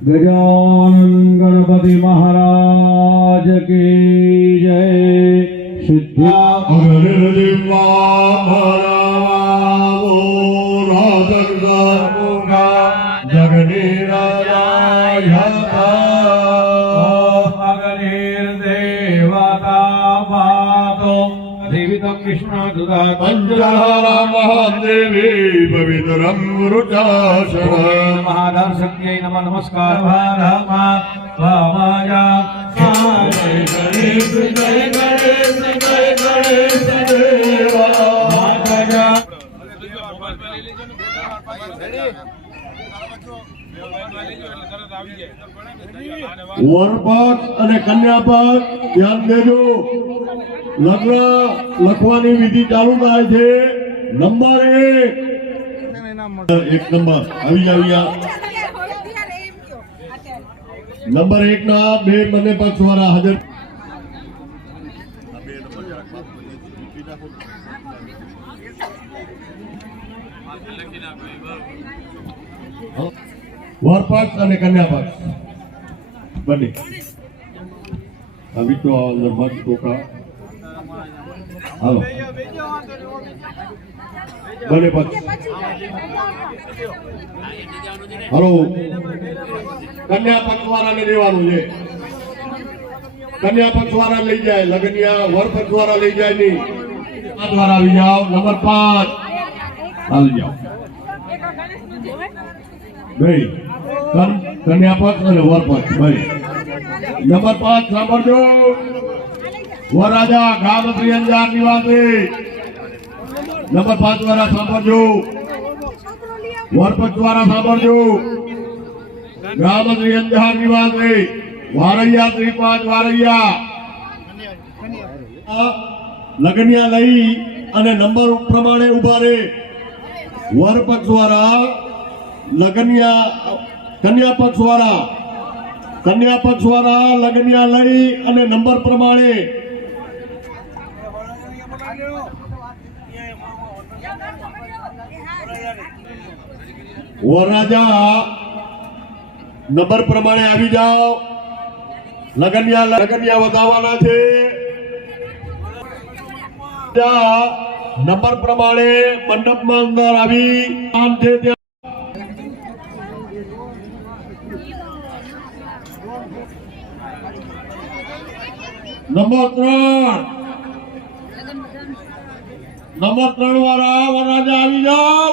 गजानन गणपति महाराज की जय। सिद्धा महादेवी पवित्रं रुचाशरं महादर्शक्यै नमः नमस्कार वामाया जय गणेश जय गणेश जय गणेश देवा माता। वरपक्ष અને કન્યા પક્ષ ધ્યાન દેજો લગ્ન લખવાની વિધિ ચાલુ થાય છે। નંબર 1 નંબર આવી જાવ્યા નંબર 1 ના બે બંને પક્ષ વાળા હાજર। वरपक्ष અને કન્યા પક્ષ બંને अभी तो अंदर मत टोका हेलो बने पक्ष हेलो कन्या पक्ष वाला ने देवानु छे। कन्या पक्ष वाला लई जाए लगनिया वर पक्ष वाला लई जाए नहीं द्वारा આવી જાઓ। नंबर 5 આવી જાઓ भाई कन्या पक्ष અને वर पक्ष भाई। नंबर 5 સાંભળજો વરરાજા ગામત્રી અંજાર નિવાસી નંબર 5 વાળા સાંભળજો વરપક્ષ વાળા સાંભળજો ગામત્રી અંજાર નિવાસી વારૈયા શ્રી 5 વારૈયા લગનિયા લઈ અને નંબર પ્રમાણે ઉભા રે। વરપક્ષ વાળા લગનિયા કન્યા પક્ષ વાળા લગનિયા લઈ અને નંબર પ્રમાણે વરરાજા નંબર પ્રમાણે આવી જાઓ। લગનિયા વધાવવાના છે। નંબર પ્રમાણે મંડપમાં અંદર આવી છે ત્યાં नंबर 3 वाला वरराजा આવી જાઓ।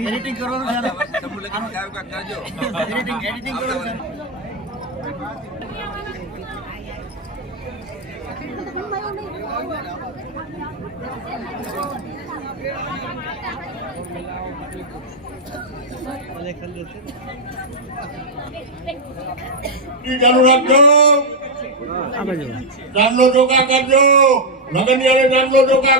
एडिटिंग करो ना सब लगा का करजो एडिटिंग करो ચાલુ રાખજો। ચાંદલો ટોકા કરજો લગનિયાને ચાંદલો ટોકા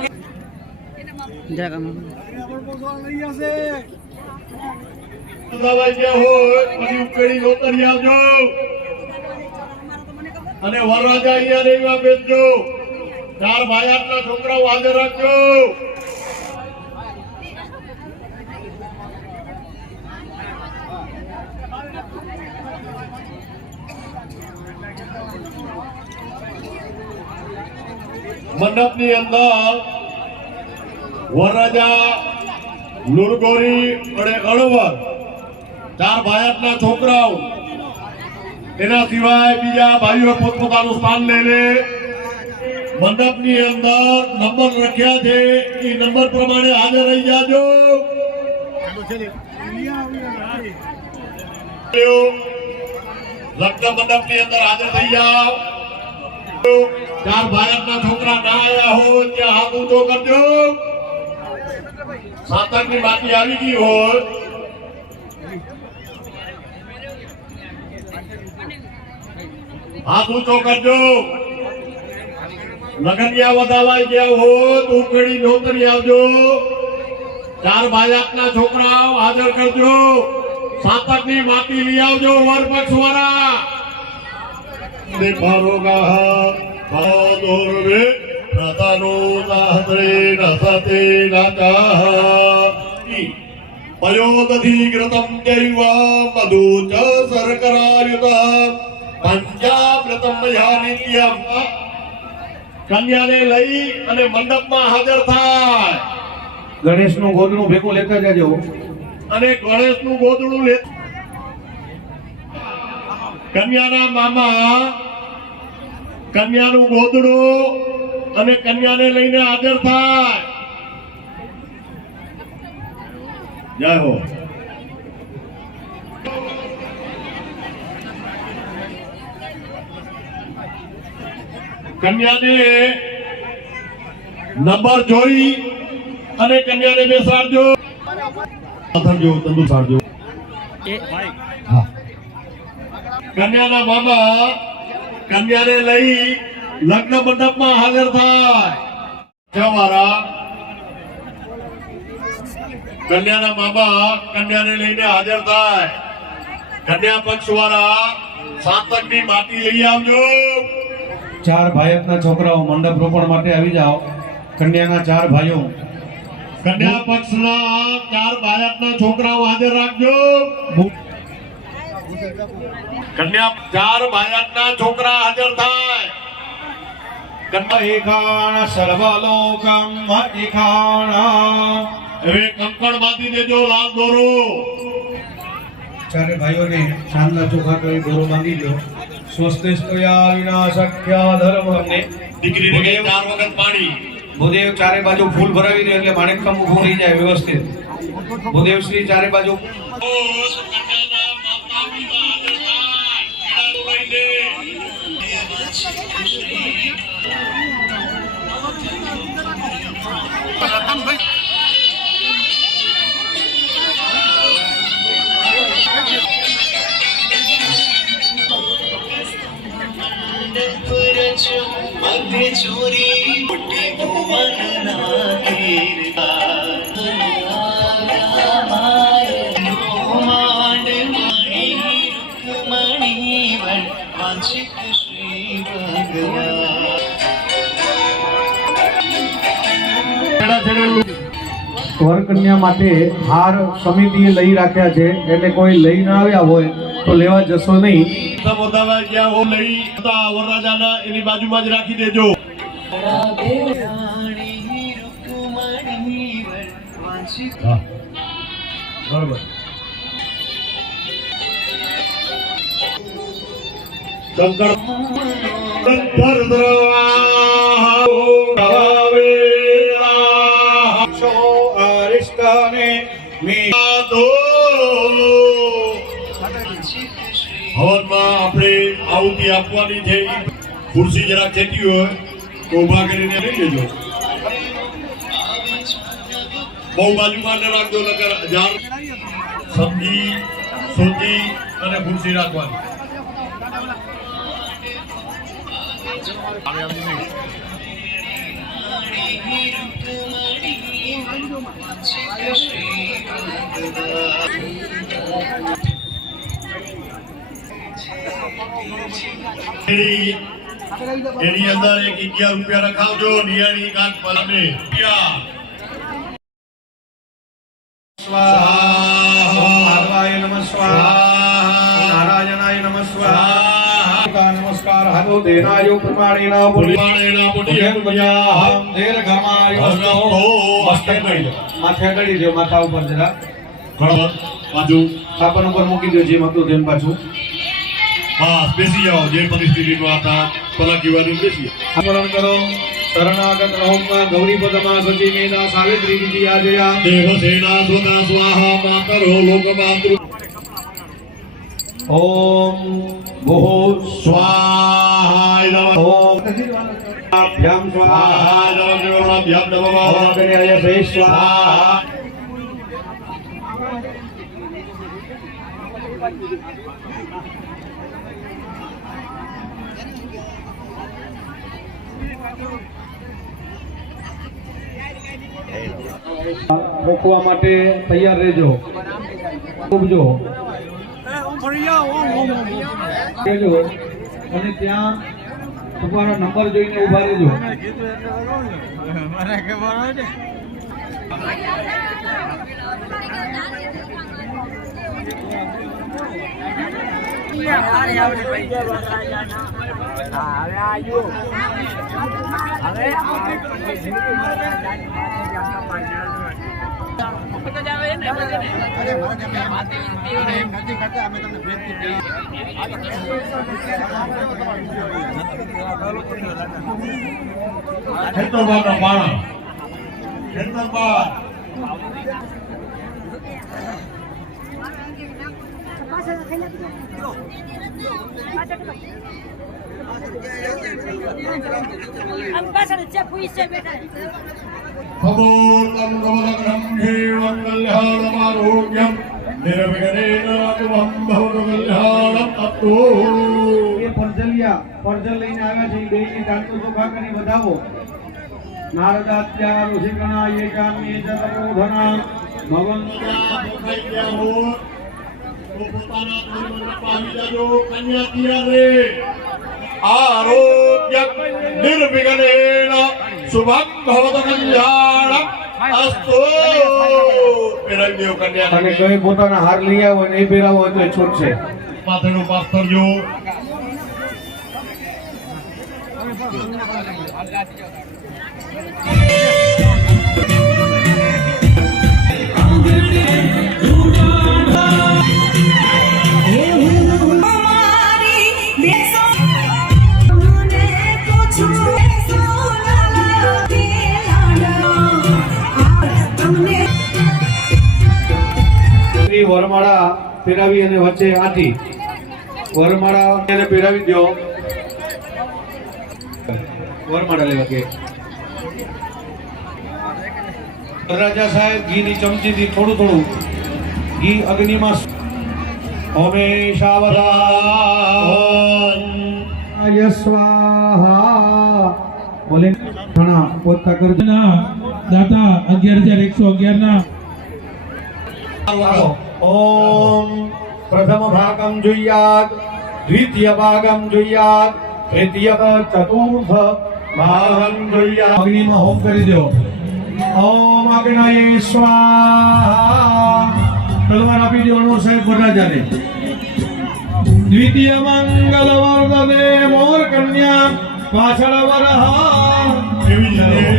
દવાઈ જે હોય પછી ઉકેડી નોતરી આવજો અને વરરાજા અહીંયા રહેવા બેસજો। 4 ભાયાતના છોકરાઓ હાજર રાખજો। મંડપની અંદર વરરાજા લુરગોરી અને અણવર 4 ભાયાતના છોકરાઓ એના સિવાય બીજા ભાઈઓ પોતપોતાનું સ્થાન લઈ લે। મંડપની અંદર નંબર લખ્યા છે એ નંબર પ્રમાણે હાજર રહી જાજો। લગ્ન મંડપની અંદર હાજર થઈ જાઓ। 4 ભારતના છોકરા ના આયા હોય ત્યાં હાથ ઊંચો કરજો। સાતકની બાકી આવી ગઈ હોય હાથ ઊંચો કરજો। લગનિયા વધાવાઈ ગયા હોય તો ઉકેડી નોતરી આવજો। 4 ભારતના છોકરાઓ હાજર કરજો। સાતકની માટી લઈ આવજો વરપક્ષ વાળા। રતનો નાહત્રે નસતે નાચાહી પયોદધિગ્રતમ ચૈવ મધુ ચ શર્કરાયુતઃ પંચામૃતમ મયા નિત્યમ. કન્યાને લઈ અને મંડપમાં હાજર થાય ગણેશનું ગોદડું ભેગું લેતા જજો. અને ગણેશનું ગોદડું લે. કન્યાના મામા કન્યાનું ગોદડું અને કન્યાને લઈને હાજર થાય. જય હો. કન્યાને નંબર જોઈ અને કન્યાને બેસાડજો. પાથરજો, તંદુ પાડજો. હા. કન્યાના મામા કન્યાને લઈ લગ્ન મંડપમાં હાજર થાય. જવારા કન્યાના મામા કન્યાને લઈને હાજર થાય. કન્યા પક્ષ વાળા સાતકની માટી લઈ આવજો. 4 ભાઈના છોકરાઓ મંડપ રોપણ માટે આવી જાઓ. કન્યાના 4 ભાઈઓ. કન્યા પક્ષના 4 ભાઈના છોકરાઓ હાજર રાખજો. કન્યા 4 ભાઈના છોકરા હાજર થાય. એકાણ સર્વલોકમ એકાણ. હવે કંકણ બાંધી દેજો, લાલ દોરો. 4 ભાઈઓને ચાંદના ચોખા કરી દોરો બાંધી દો. સ્વસ્તિસ્તયા વિનાશક્ય ધર્મને. દીકરીને 4 વખત પાણી. ભૂદેવ 4 બાજુ ફૂલ ભરાવી દે એટલે માણેકમ ઊભું થઈ જાય વ્યવસ્થિત. ભૂદેવ શ્રી 4 બાજુ. કન્યાના માતાજીમાં હાજર થાય. પીડાનું લઈને. ચોરી મોટી ભુવન વાંચિત શ્રી ભગવાન. વર કન્યા માટે હાર સમિતિએ લઈ રાખ્યા છે, એટલે કોઈ લઈ ના આવ્યા હોય તો લેવા જશો નહીં. મોટાભાઈ જ્યાં હો લઈ હતા વરરાજાના એની બાજુમાં જ રાખી દેજો. હા, બરોબર. કંકણ કંકર દ્રવાવેલા શો અરિષ્ટને મીદો. હવનમાં આપણે આહુતિ આપવાની છે. ખુરશી જરાક જતી હોય તો ઊભા કરીને લઈ લેજો. બહુ બાજુમાં ન રાખજો, નકર જાણ સમજી સોચી અને ખુરશી રાખવાની. એની અંદર એક 11 રૂપિયા રખાવજો. નિયાણી કાચ પલમે સ્વાહાય નમઃ સ્વાહા. નારાયણાય નમઃ સ્વાહા. નમસ્કાર હાલો દેનાયો પ્રમાણેના પુલિમાણેના પુણ્યમ પુણ્યાહમ દીર્ઘમાયુ મસ્તક કરી દો. માથે કરી દો, માથા ઉપર જરા બરાબર. બાજુ સ્થાપન ઉપર મૂકી દો. જેમ હતું તેમ પાછું. હા, બેસી જાઓ. જે પરિસ્થિતિમાં હતા પલાકી વાળી બેસી જાઓ. સ્મરણ કરો. શરણાગત રહોમાં ગૌરી પદમાં સતી મેદા સાવિત્રી વિધિ આજયા. દેવસેના સ્વતા સ્વાહા માતરો લોકમાતૃ. ઓમ ભૂ સ્વાહાય નમઃ. ઓમ અભ્યામ સ્વાહા. સ્વાહાય નમઃ. અભ્યામ નમઃ. અગ્નયાય શ્રી સ્વાહા. મૂકવા માટે તૈયાર રહેજો. ઉભજો અને ત્યાં તમારો નંબર જોઈને ઊભા રહેજો. મને ખબર હોય ને. ખેતરબાદના પાણા ખેતરબાદ સબોલમ ગમનગ્રહમ હේવં કલ્યાણમારોગ્યમ નિર્વિઘ્નેન શુભં ભવતુ કલ્યાણમ અસ્તુ. એ પરજલ લઈને આવ્યા છે એ બેયની દાંતો ચોખા કરી વધાવો. નારદાત્યા ઋષિગણા એકામ્યે ચ તપોધના ભગવંતા થઈ ગયા હો તો પોતાના ધર્મને પામી જાજો. કન્યા તિયારે આરોગ્ય નિર્વિઘ્નેન શુભં ભવતુ કલ્યાણમ અસ્તુ. પેરાવી દેવ કન્યા અને કોઈ પોતાના હાર લઈ આવો ને એ પહેરાવો હોય તો એ છૂટશે. માથેનું પાસ કરજો. વરમાળા પહેરાવી અને વચ્ચે આથી વરમાળા એને પહેરાવી દો. વરમાળા લેવા કે રાજા સાહેબ ઘીની ચમચીથી થોડું થોડું ઘી અગ્નિમાં હમેશા સ્વાહા બોલે ઘણા પોતા કરજો. દાતા 11,111 ના ઓમ પ્રથમ ભાગમ जुयात દ્વિતીય ભાગમ जुयात તૃતીય ચતુર્થ ભાગમ जुयात. અગ્નિમાં હોમ કરી દો. ઓમ અગ્નયે સ્વાહા. તલવાર આપી દો અણુર સાહેબ વરરાજાને. દ્વિતીય મંગલ વર્ધને મોર કન્યા પાછળ વરહા. એવી જ રીતે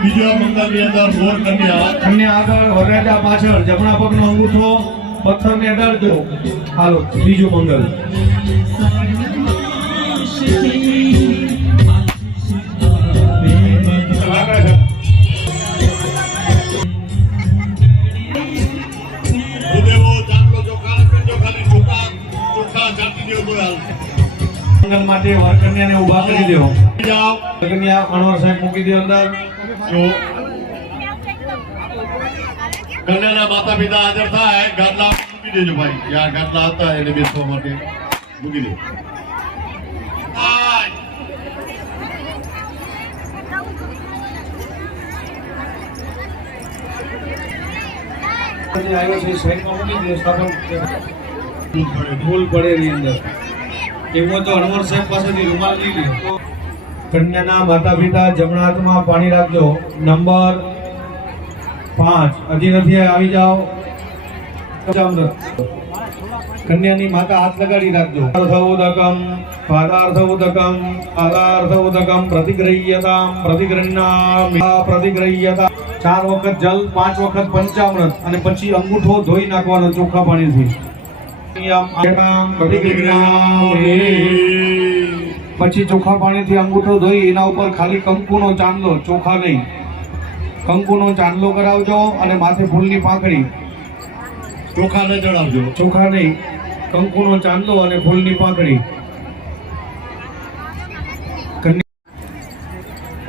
બીજા મંગળની અંદર મોર કન્યા કન્યા આગળ વરરાજા પાછળ જમણા પગનો અંગૂઠો પથ્થરને અડાડજો. હાલો બીજું મંગલ. ભૂદેવો જાતનો ચોખા કરજો. ખાલી ચોખા ચાટી દેવો તો હાલ. મંગલ માટે વરકન્યાને ઊભા કરી દેવો. જાઓ કન્યા અણવર સાહેબ મૂકી દે અંદર. જો કન્યાના માતા પિતા હાજર થાય ગાદલા મૂકી દેજો ભાઈ. જ્યાં ગાદલા હતા એને બેસવા માટે મૂકી દે. આવ્યો છે સાઈડમાં મૂકી દે. સ્થાપન ભૂલ પડે એની અંદર. એવું તો અણવર સાહેબ પાસેથી રૂમાલ લઈ લે. કન્યાના માતા પિતા જમણા હાથમાં પાણી રાખજો. નંબર 5 હજી નથી આવી જાઓ. કન્યાની માતા હાથ લગાડી રાખજો. અર્થઉદકમ પાદાર્થઉદકમ આદાર્થઉદકમ પ્રતિગ્રહ્યતામ પ્રતિગ્રહ્ણામિ પ્રતિગ્રહ્યતા. 4 વખત જલ 5 વખત પંચામૃત અને પછી અંગૂઠો ધોઈ નાખવાનો ચોખ્ખા પાણીથી. પછી ચોખ્ખા પાણીથી અંગૂઠો ધોઈ એના ઉપર ખાલી કંકુનો ચાંદલો, ચોખા નહીં, કંકુનો ચાંદલો કરાવજો અને માથે ફૂલની પાંખડી. ચોખા ને ચડાવજો. ચોખા નહીં, કંકુનો ચાંદલો અને ફૂલની પાંખડી.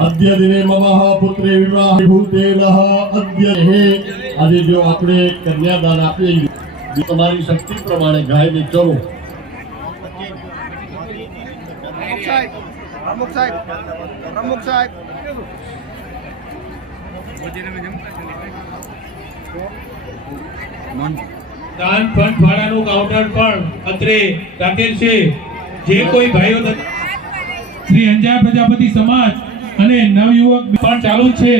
અદ્ય દિને મમઃ પુત્રે વિવાહ ભૂતેલઃ અદ્ય હે. આજે જો આપણે કન્યાદાન આપીએ તમારી શક્તિ પ્રમાણે ગાયને ચરો. પ્રમુખ સાહેબ દાન ફંડ ફાળાનું કાઉન્ટર પણ અત્રે રાખેલ છે. જે કોઈ ભાઈઓ શ્રી અંજાર પ્રજાપતિ સમાજ અને નવયુવક પણ ચાલુ છે.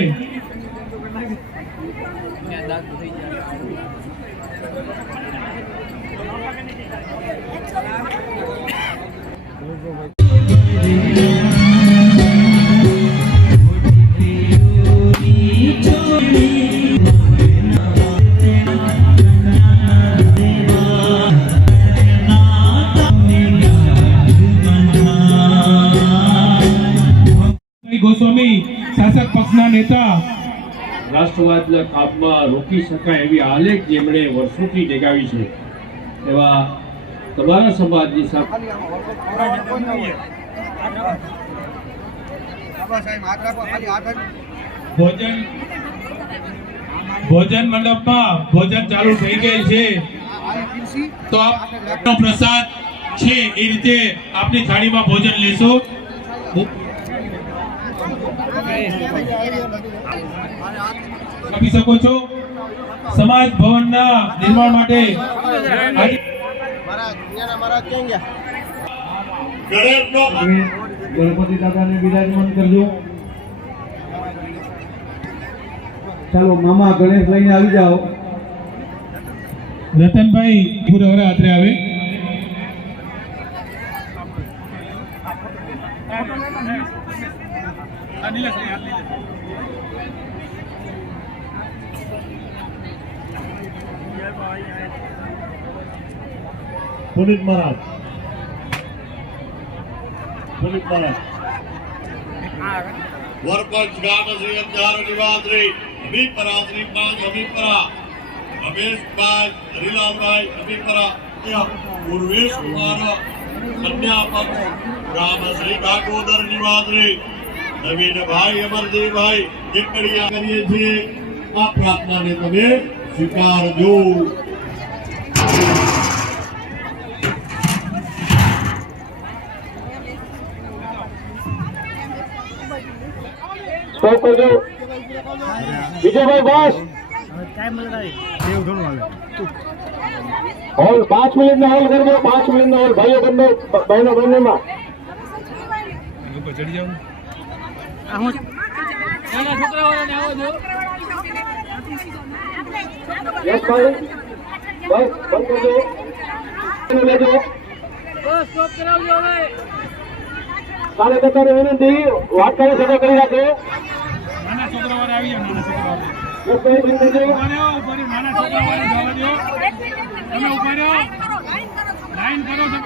ગોસ્વામી શાસક પક્ષના નેતા રાષ્ટ્રવાદના ખાપમાં રોકી શકાય એવી આલેખ જેમણે વર્ષોથી જગાવી છે એવા તમારા સમાજની સાથે ભોજન મંડપમાં ભોજન ચાલુ થઈ ગયેલ છે, તો આપનો પ્રસાદ છે એ રીતે આપની થાળીમાં ભોજન લેશો. આપી શકો છો. સમાજ ભવનના નિર્માણ માટે ગણપતિ દાદાને બિરાજમાન કરજો. ચાલો મામા ગણેશ લઈને આવી જાઓ. રતનભાઈ પૂરા હાથરે આવે. પુનિત મહારાજ વરપક્ષ ગામ શ્રી અંજાર નિવાસી અભિપરા શ્રી પાંચ અભિપરા રમેશભાઈ હરિલાલભાઈ અભિપરા પૂર્વેશ કુમાર કન્યા પક્ષ રામ શ્રી કાકોદર નિવાસી નવીનભાઈ અમરજીભાઈ ટીકડિયા કરીએ છીએ. આ પ્રાર્થનાને તમે સ્વીકારજો. વિજયભાઈ બસ હોલ 5 મિનિટનો હોલ કરજો. 5 મિનિટનો હોલ ભાઈઓ બંને બહેનો બંનેમાં યસ ભાઈ બસ બંધ કરજો. લેજો કાર્યકર્તાને વિનંતી વાત કરી શકો કરી રાખે. નાના છોકરાઓ આવી જાવ. નાના છોકરાઓ યસ ભાઈ બંધ કરજો. નાના છોકરાઓ જવા દો. તમે ઉભા રહો, લાઈન કરો છો.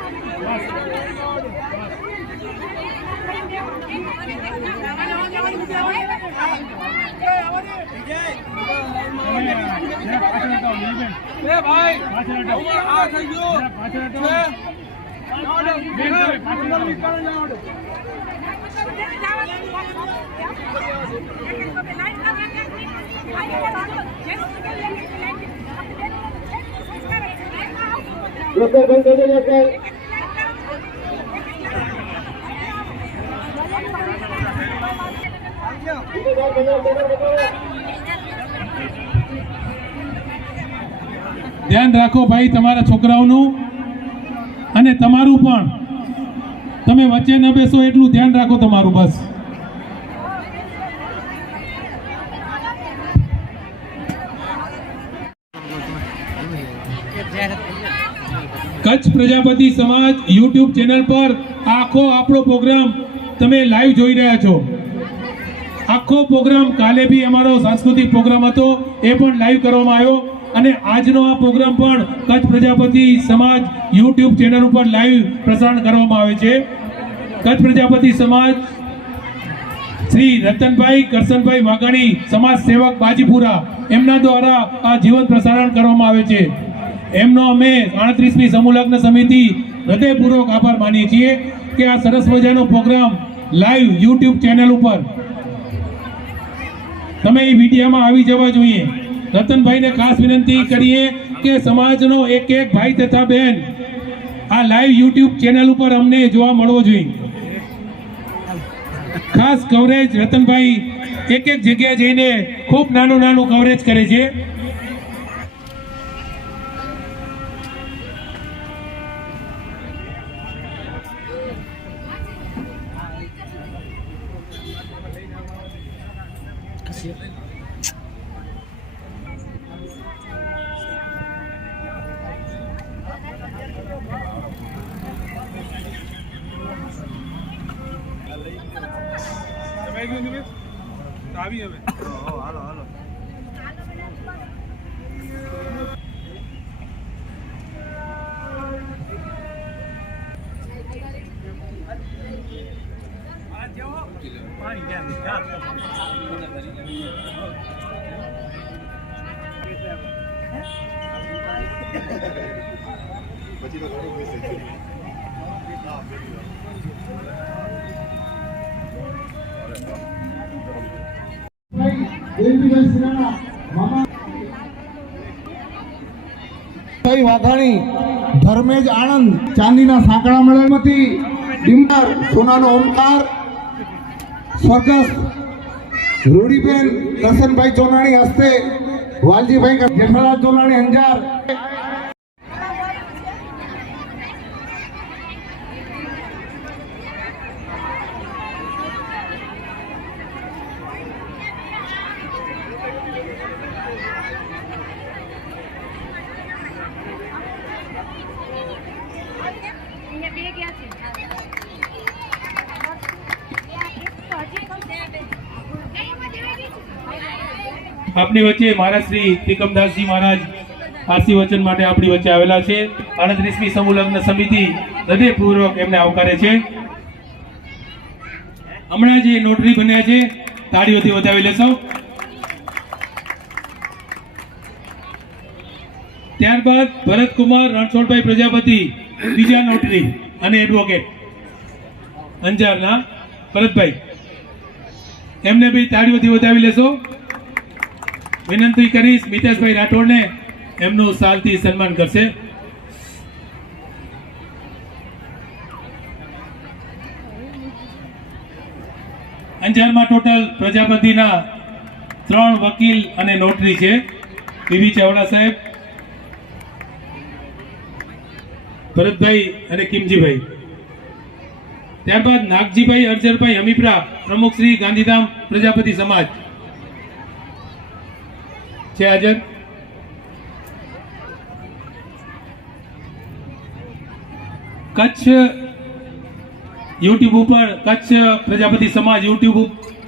ધ્યાન રાખો ભાઈ તમારા છોકરાઓનું અને તમારું પણ. તમે વચ્ચે ન બેસો એટલું ધ્યાન રાખો તમારું બસ. કચ્છ પ્રજાપતિ સમાજ યુટ્યુબ ચેનલ પર આખો આપણો પ્રોગ્રામ તમે લાઈવ જોઈ રહ્યા છો. આખો પ્રોગ્રામ કાલે બી અમારો સાંસ્કૃતિક પ્રોગ્રામ હતો, એ પણ લાઈવ કરવામાં આવ્યો અને આજનો આ પ્રોગ્રામ પણ કચ્છ પ્રજાપતિ સમાજ યુટ્યુબ ચેનલ ઉપર લાઈવ પ્રસારણ કરવામાં આવે છે. કચ્છ પ્રજાપતિ સમાજ શ્રી રતનભાઈ કરશનભાઈ વાઘાણી સમાજ સેવક બાજીપુરા એમના દ્વારા આ જીવંત પ્રસારણ કરવામાં આવે છે. એમનો અમે 38મી સમૂહલગ્ન સમિતિ હૃદયપૂર્વક આભાર માનીએ છીએ કે આ સરસ મજાનો પ્રોગ્રામ લાઈવ યુટ્યુબ ચેનલ ઉપર તમે એ વિડીયોમાં આવી જવા જોઈએ. રતનભાઈને ખાસ વિનંતી કરીએ કે સમાજનો એક એક ભાઈ તથા બહેન આ લાઈવ યુટ્યુબ ચેનલ ઉપર અમને જોવા મળવો જોઈએ. ખાસ કવરેજ રતનભાઈ એક એક જગ્યાએ જઈને ખૂબ નાનું કવરેજ કરે છે. વાઘાણી, ધર્મેજ આણંદ, ચાંદીના સાંકળા મળેલમાંથી ડિમ્બર, સોનાનો ઓમકાર, સ્વર્ગસ્થ રૂડીબેન કરશનભાઈ ચોનાણી હસ્તે વાલજીભાઈ જેઠાલાલ ચોનાણી અંજાર. આપની વચ્ચે મહારાજ શ્રી ત્રિકમદાસજી મહારાજ આશીર્વચન માટે આપણી વચ્ચે આવેલા છે. 38મી સમૂહ લગ્ન સમિતિ હૃદયપૂર્વક એમને આવકારે છે. હમણાં જે નોટરી બન્યા છે તાળીઓથી વધાવી લેશો. ત્યારબાદ ભરતકુમાર રણછોડભાઈ પ્રજાપતિ, બીજા નોટરી અને એડવોકેટ અંજારના ભરતભાઈ, એમને બી તાળીઓથી વધાવી લેશો. વિનંતી કરીશ મિતેશભાઈ રાઠોડને એમનું સાલથી સન્માન કરશે. અંજારમાં ટોટલ પ્રજાપતિના 3 વકીલ અને નોટરી છે. બીબી ચાવડા સાહેબ, ભરતભાઈ અને કિમજીભાઈ. ત્યારબાદ નાગજીભાઈ અરજરભાઈ હમીપરા, પ્રમુખ શ્રી ગાંધીધામ પ્રજાપતિ સમાજ છે હાજર. કચ્છ યુટ્યુબ ઉપર, કચ્છ પ્રજાપતિ સમાજ યુટ્યુબ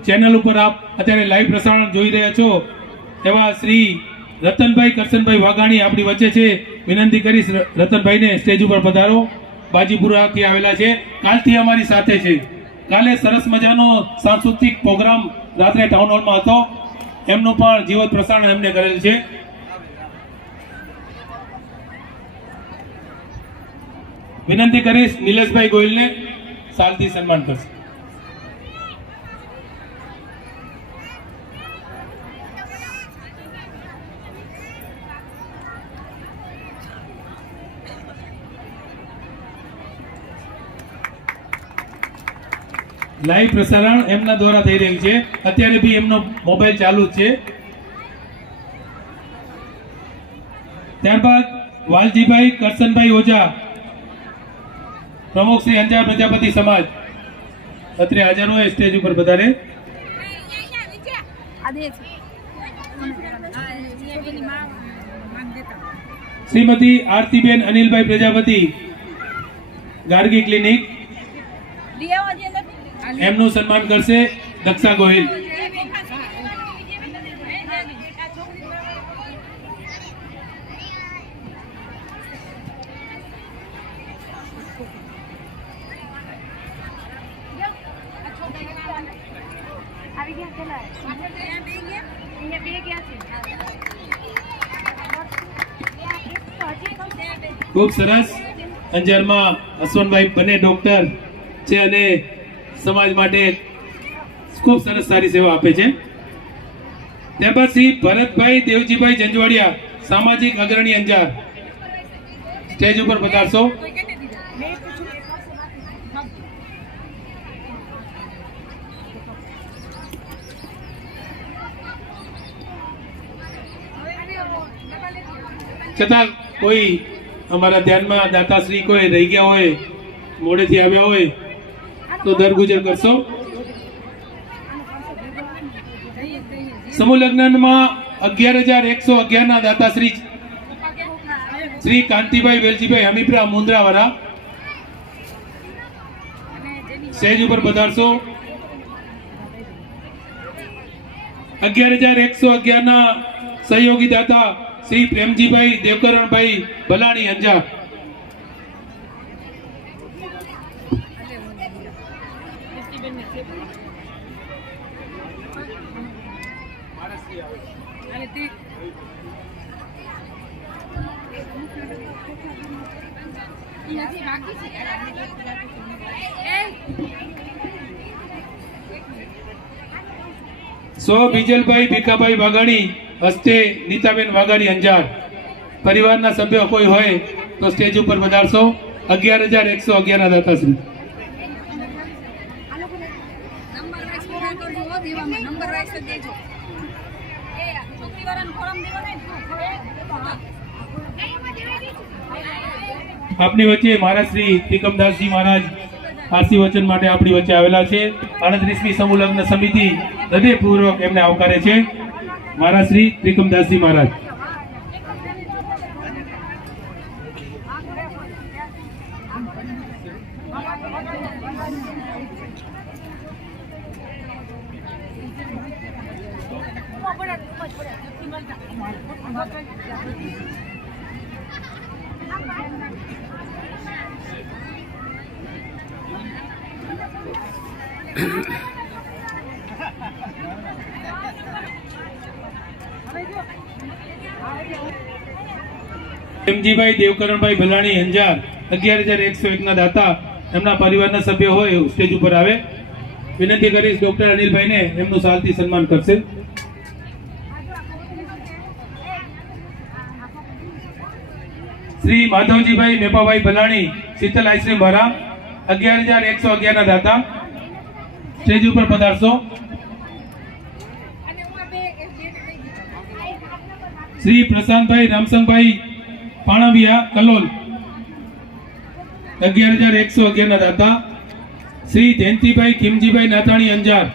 ચેનલ ઉપર આપ અત્યારે લાઈવ પ્રસારણ જોઈ રહ્યા છો એવા શ્રી રતનભાઈ કરશનભાઈ વાઘાણી આપણી વચ્ચે છે. વિનંતી કરીશ રતનભાઈને સ્ટેજ ઉપર પધારો. બાજીપુરાથી આવેલા છે, કાલથી અમારી સાથે છે. કાલે સરસ મજાનો સાંસ્કૃતિક પ્રોગ્રામ રાત્રે ટાઉન હોલમાં હતો, એમનું પણ જીવંત પ્રસારણ એમને કરેલ છે. વિનંતી કરીશ નિલેશભાઈ ગોયલને સાલથી સન્માન કરશે. લાઈવ પ્રસારણ એમના દ્વારા થઈ રહ્યું છે. અત્યારે બી એમનો મોબાઈલ ચાલુ જ છે. ત્યારબાદ વાલજીભાઈ કરશનભાઈ ઓઝા, પ્રમુખ શ્રી અંજાર પ્રજાપતિ સમાજ અત્રે હાજર હોય, સ્ટેજ ઉપર પધારે. શ્રીમતી આરતીબેન અનિલભાઈ પ્રજાપતિ, ગાર્ગી ક્લિનિક, એમનું સન્માન કરશે દક્ષા ગોહિલ. ખૂબ સરસ. અંજારમાં અશ્વનભાઈ બંને ડોક્ટર છે અને સમાજ માટે ખૂબ સરસ સારી સેવા આપે છે. ત્યારબાદ શ્રી ભરતભાઈ દેવજીભાઈ જંજવાડિયા, સામાજિક અગ્રણી અંજાર, સ્ટેજ ઉપર પધારશો. છતાં કોઈ અમારા ધ્યાનમાં દાતાશ્રી કોઈ રહી ગયા હોય, મોડેથી આવ્યા હોય તો દરગુજર કરશો. સમૂહ લગ્નમાં 11,111 ના દાતાશ્રી શ્રી કાંતિભાઈ વેલજીભાઈ હમીપરા મુંદ્રાવાળા, સ્ટેજ ઉપર પધારશો. 11,111 ના સહયોગી દાતા શ્રી પ્રેમજીભાઈ દેવકરણભાઈ ભલાણી અંજાર. સો બીજલભાઈ ભીખાભાઈ વાઘાણી હસ્તે નીતાબેન વાઘાણી અંજાર. પરિવારના સભ્યો કોઈ હોય તો સ્ટેજ ઉપર વધારશો. 11,111 ના દાતાશ્રી. આપની વચ્ચે મહારાજ શ્રી ત્રિકમદાસજી મહારાજ આશીર્વચન માટે આપણી વચ્ચે આવેલા છે. 38મી સમૂહ લગ્ન સમિતિ હૃદયપૂર્વક એમને આવકારે છે. મહારાજ શ્રી ત્રિકમદાસજી મહારાજ. પ્રેમજીભાઈ દેવકરણભાઈ ભલાણી અંજાર 11,101 ના દાતા. એમના પરિવારના સભ્યો હોય સ્ટેજ ઉપર આવે. વિનંતી કરીશ ડોક્ટર અનિલભાઈને એમનું સાલથી સન્માન કરશે. શ્રી માધવજીભાઈ મેપાભાઈ ભલાણી શીતલ આઈસ્ક્રીમ ભરા 11,111 ના દાતા. સ્ટેજ ઉપર પધારશો. શ્રી પ્રશાંતભાઈ રામસંગભાઈ પાણાવિયા કલોલ 11,111 ના દાતા. શ્રી જયંતિભાઈ ખીમજીભાઈ નાથાણી અંજાર.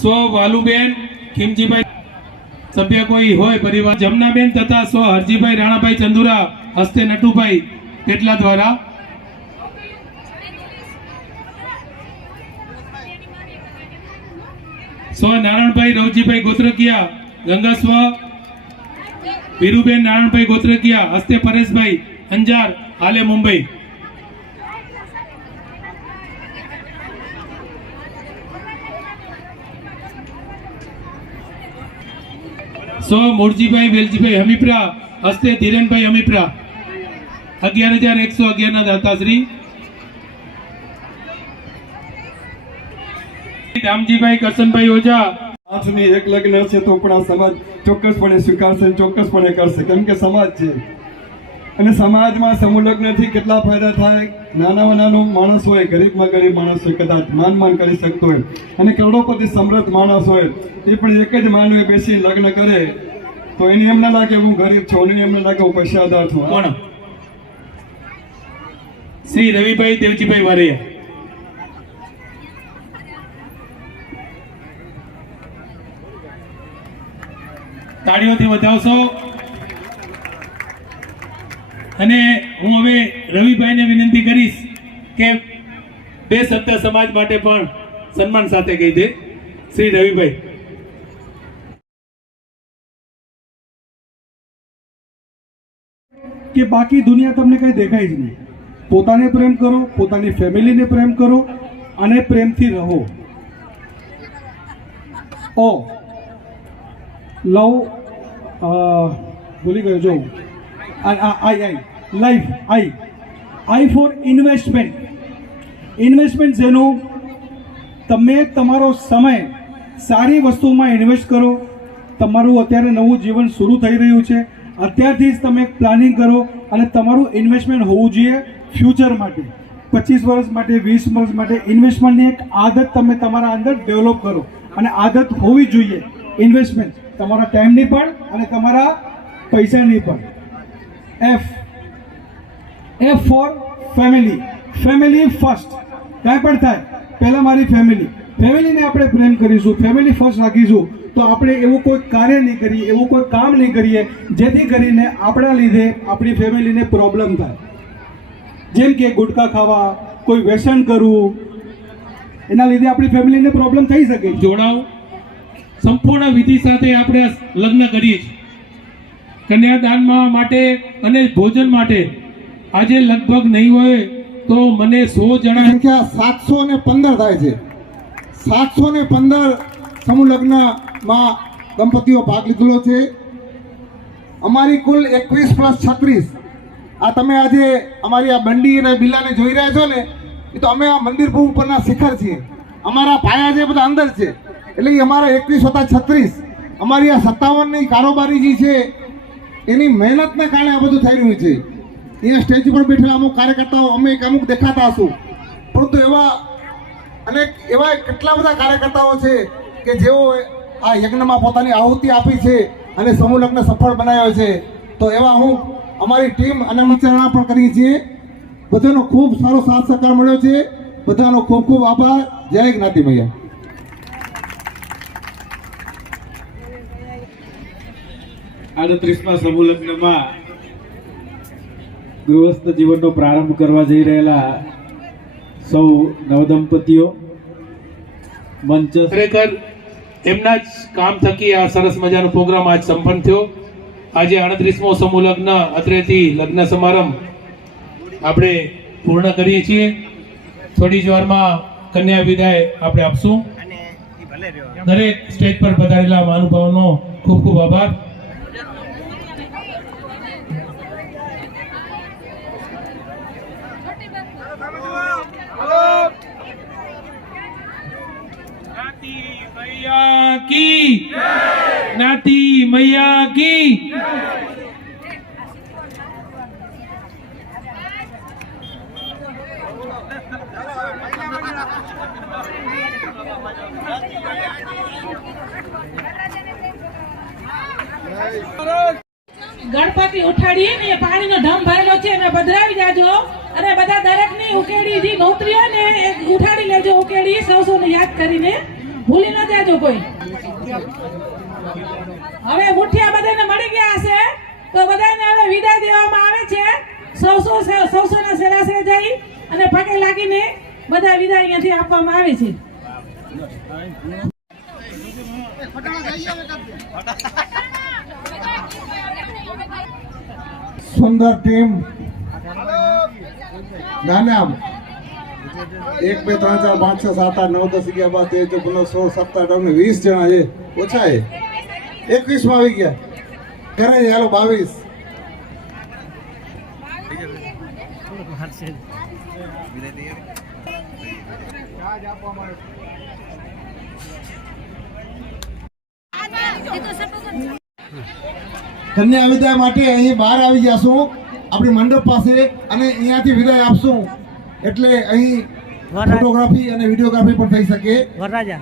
સ્વ વાલુબેન ખીમજીભાઈ સભ્ય કોઈ હોય પરિવાર. જમનાબેન તથા સ્વ હરજીભાઈ રાણાભાઈ ચંદુરા હસ્તે નટુભાઈ કેટલા દ્વારા. સ્વ નારાયણભાઈ રવજીભાઈ ગોત્રકિયા ગંગા સ્વ વીરુબેન નારાયણભાઈ ગોત્રકિયા હસ્તે પરેશભાઈ અંજાર હાલે મુંબઈ. સ્વ મોરજીભાઈ વેલજીભાઈ હમીપરા હસ્તે ધીરેનભાઈ હમીપરા 11,111 ના દાતાશ્રી. રામજીભાઈ કરશનભાઈ ઓઝા 8 એક લગ્ન છે તો પણ આ સમાજ ચોક્કસપણે સ્વીકારશે, ચોક્કસપણે કરશે, કેમ કે સમાજ છે. અને સમાજમાં સમૂહ લગ્નથી કેટલા ફાયદા થાય. નાનામાં નાનો માણસ હોય, ગરીબમાં ગરીબ માણસ હોય, કદાચ માન કરી શકતો હોય, અને કરોડોપતિ સમૃદ્ધ માણસ હોય, એ પણ એક જ માનવે બેસી લગ્ન કરે તો એને એમ ના લાગે હું ગરીબ છું, એને એમ ના લાગે હું પૈસાદાર છું. કોણ? શ્રી રવિભાઈ દેવજીભાઈ વારિયા. તાળીઓથી વધાવશો. અને હું હવે રવિભાઈને વિનંતી કરીશ કે 2 શબ્દ સમાજ માટે પણ સન્માન સાથે કહી દે. શ્રી રવિભાઈ. કે બાકી દુનિયા તમને કંઈ દેખાય જ નહીં. પોતાને પ્રેમ કરો, પોતાની ફેમિલીને પ્રેમ કરો અને પ્રેમથી રહો. ઓ લવ ભૂલી ગયો જો આઈ ફોર ઇન્વેસ્ટમેન્ટ. ઇન્વેસ્ટમેન્ટ જેનું તમે તમારો સમય સારી વસ્તુમાં ઇન્વેસ્ટ કરો. તમારું અત્યારે નવું જીવન શરૂ થઈ રહ્યું છે, અત્યારથી જ તમે પ્લાનિંગ કરો અને તમારું ઇન્વેસ્ટમેન્ટ હોવું જોઈએ ફ્યુચર માટે. 25 વર્ષ માટે, 20 વર્ષ માટે ઇન્વેસ્ટમેન્ટની એક આદત તમે તમારા અંદર ડેવલપ કરો. અને આદત હોવી જોઈએ ઇન્વેસ્ટમેન્ટ, તમારા ટાઈમની પણ અને તમારા પૈસાની પણ. F for family. Family first. કાંઈ પણ થાય પહેલાં મારી ફેમિલીને આપણે પ્રેમ કરીશું, ફેમિલી ફર્સ્ટ રાખીશું તો આપણે એવું કોઈ કાર્ય નહીં કરીએ, એવું કોઈ કામ નહીં કરીએ જેથી કરીને આપણા લીધે આપણી ફેમિલીને પ્રોબ્લેમ થાય. જેમ કે ગુટખા ખાવા, કોઈ વ્યસન કરવું, એના લીધે આપણી ફેમિલીને પ્રોબ્લેમ થઈ શકે. જોડાવ સંપૂર્ણ વિધિ સાથે આપણે લગ્ન કરીએ છીએ. કન્યાદાનમાં માટે અને ભોજન માટે આજે લગભગ નહીં હોય તો મને 100 જણા સંખ્યા 715 થાય છે. 715 સમૂહ લગ્નમાં દંપતીઓ ભાગ લીધેલો છે. અમારી કુલ 21 + 36. આ તમે આજે અમારી આ બંડી અને બિલાને જોઈ રહ્યા છો ને, એ તો અમે આ મંદિર ભૂમિ ઉપરના શિખર છીએ. અમારા પાયા જે બધા અંદર છે, એટલે એ અમારા 21 + 36 અમારી આ 57ની કારોબારી જે છે એની મહેનતને કારણે આ બધું થઈ રહ્યું છે. અહીંયા સ્ટેજ ઉપર બેઠેલા અમુક કાર્યકર્તાઓ અમે અમુક દેખાતા હશું, પરંતુ એવા કેટલા બધા કાર્યકર્તાઓ છે કે જેઓ આ યજ્ઞમાં પોતાની આહુતિ આપી છે અને સમૂહ લગ્ન સફળ બનાવ્યો છે. તો એવા હું અમારી ટીમ અને વિચારણા પણ કરી છીએ. બધાનો ખૂબ સારો સાથ સહકાર મળ્યો છે. બધાનો ખૂબ ખૂબ આભાર. જય જ્ઞાતિ મૈયા. આડત્રીસમાં સમૂહ લગ્નમાં ગૃહસ્થ જીવનનો પ્રારંભ કરવા જઈ રહેલા સૌ નવદંપતીઓ મંચ ખરેખર એમના જ કામ થકી આ સરસ મજાનો પ્રોગ્રામ આજ સંપન્ન થયો. આજે 38મો સમૂહ લગ્ન અત્રેથી લગ્ન સમારંભ આપણે પૂર્ણ કરીએ છીએ. થોડી જ વારમાં કન્યા વિદાય આપણે આપશું. દરેક સ્ટેજ પર પધારેલા મહાનુભાવોનો ખૂબ ખૂબ આભાર. નાતી મૈયા કી ગણપતિ ઉઠાડીએ ને પાણીનો ઢમ ભરેલો છે ને પધરાવી જાજો અને બધા દરેકની ઉકેડી જે નોતરીઓ ને ઉઠાડી લેજો. ઉકેડી સૌને યાદ કરીને ભૂલી ન જાજો કોઈ. હવે મુઠિયા બધાને મળી ગયા હશે તો બધાને હવે વિદાય દેવામાં આવે છે. સૌના સેરાસે જઈ અને પગે લાગીને બધા વિદાય અહીંયાથી આપવામાં આવે છે. સુંદર ટીમ. નાના 1 2 3 4 5 6 7 8 9 10 11 12 13 14 16 17 18 19 20 જણા છે. ઓછા છે. 21 માં આવી ગયા. કરે છે હાલો 22. કન્યા વિદાય માટે અહીં બહાર આવી જશું આપણી મંડપ પાસે અને અહીંયાથી વિદાય આપશું. એટલે અહીં ફોટોગ્રાફી અને વિડીયોગ્રાફી પણ થઈ શકે. વરરાજા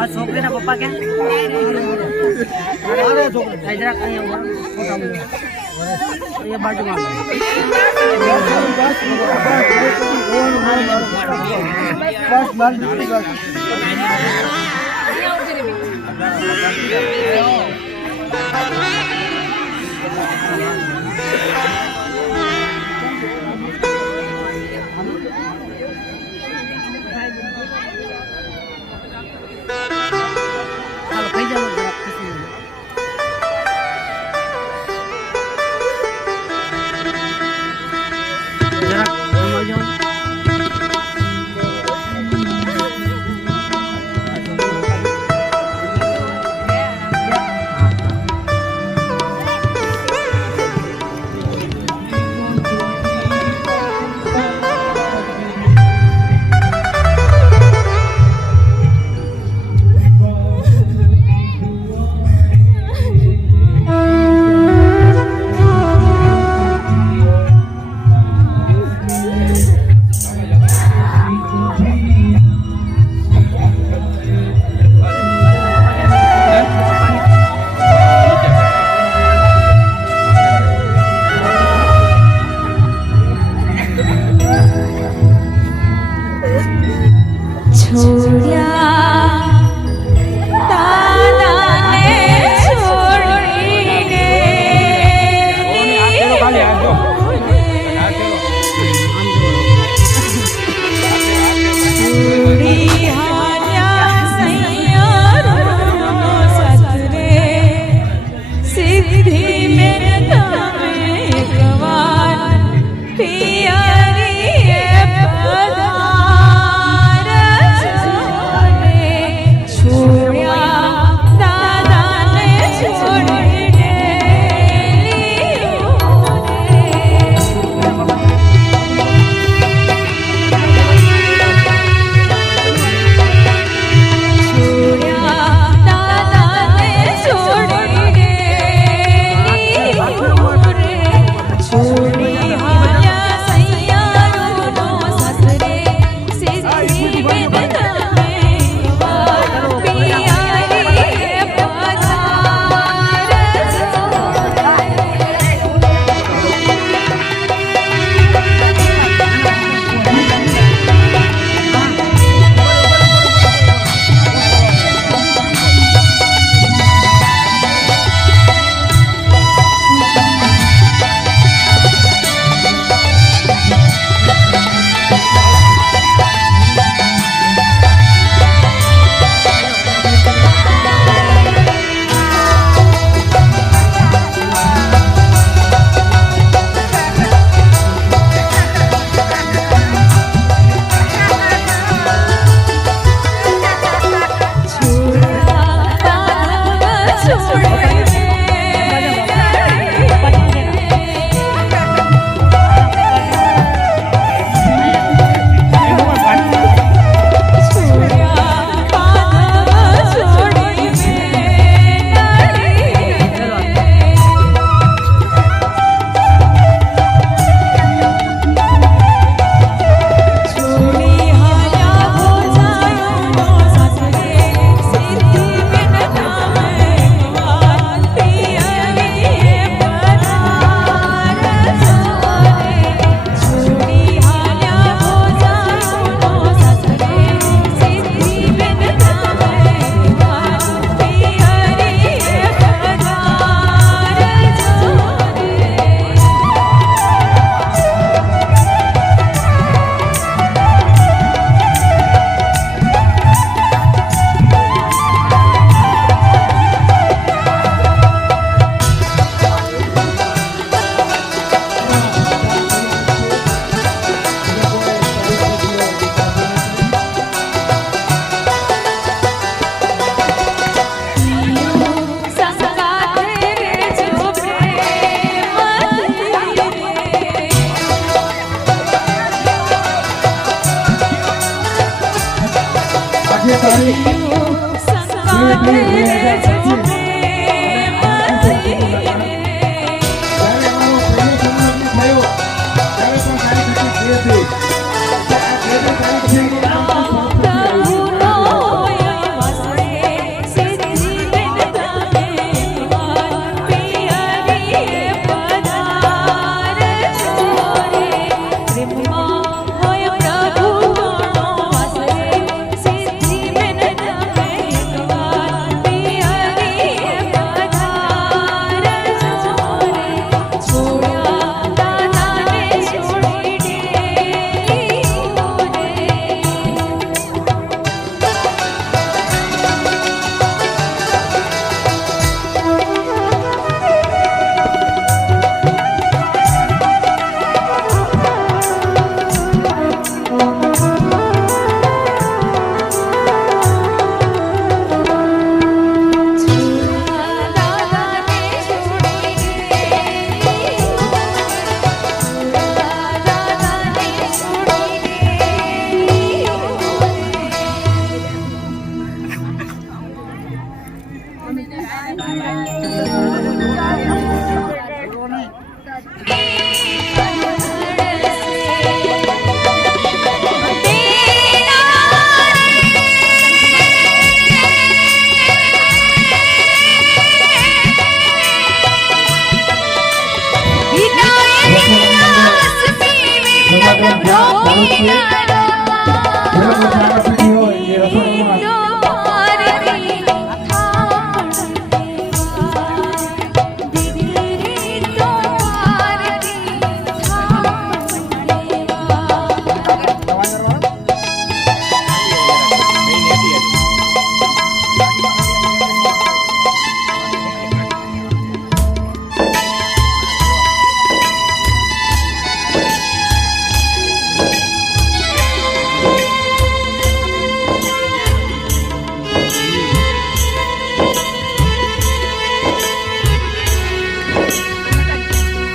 આ છોકરીના પપ્પા ક્યાં? હૈદરાબાદ અહીંયા એ બાજુમાં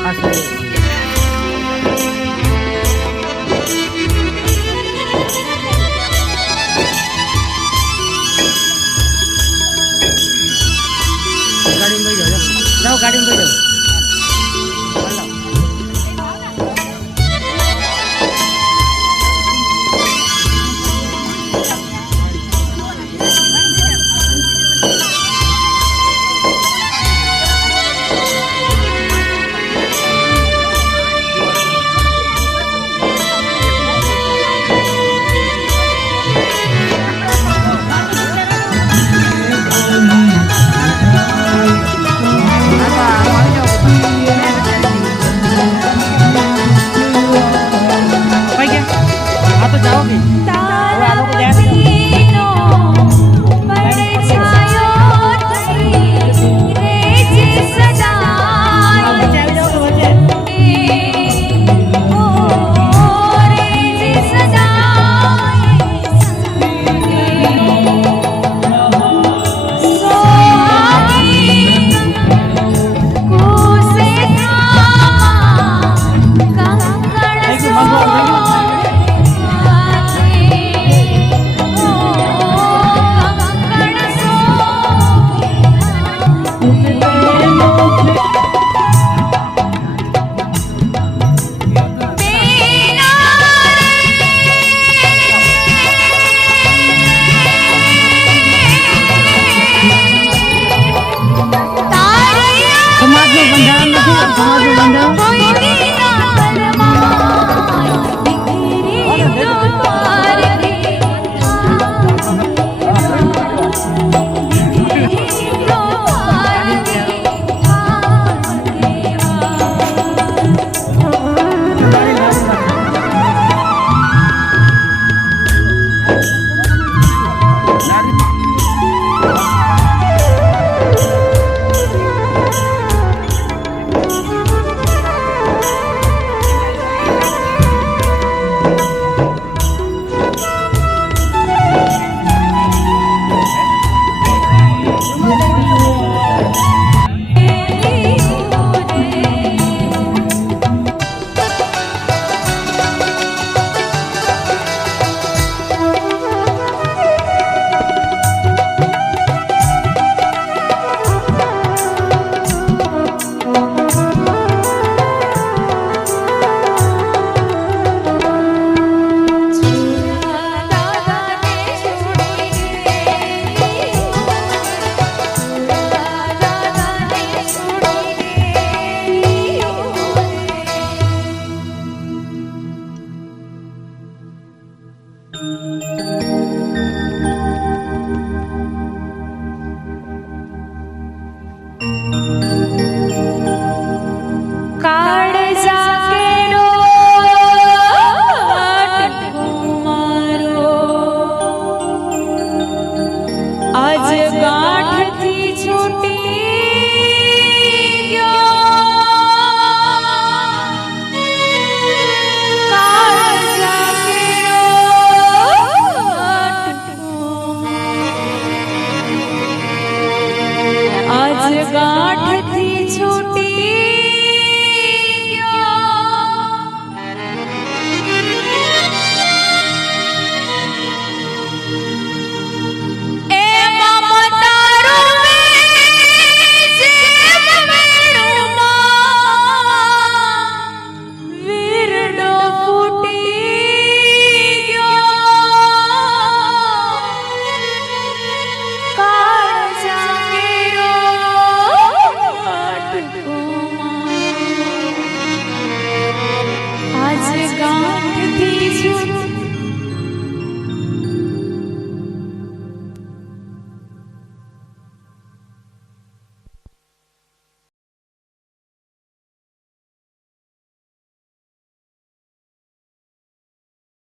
ખાસ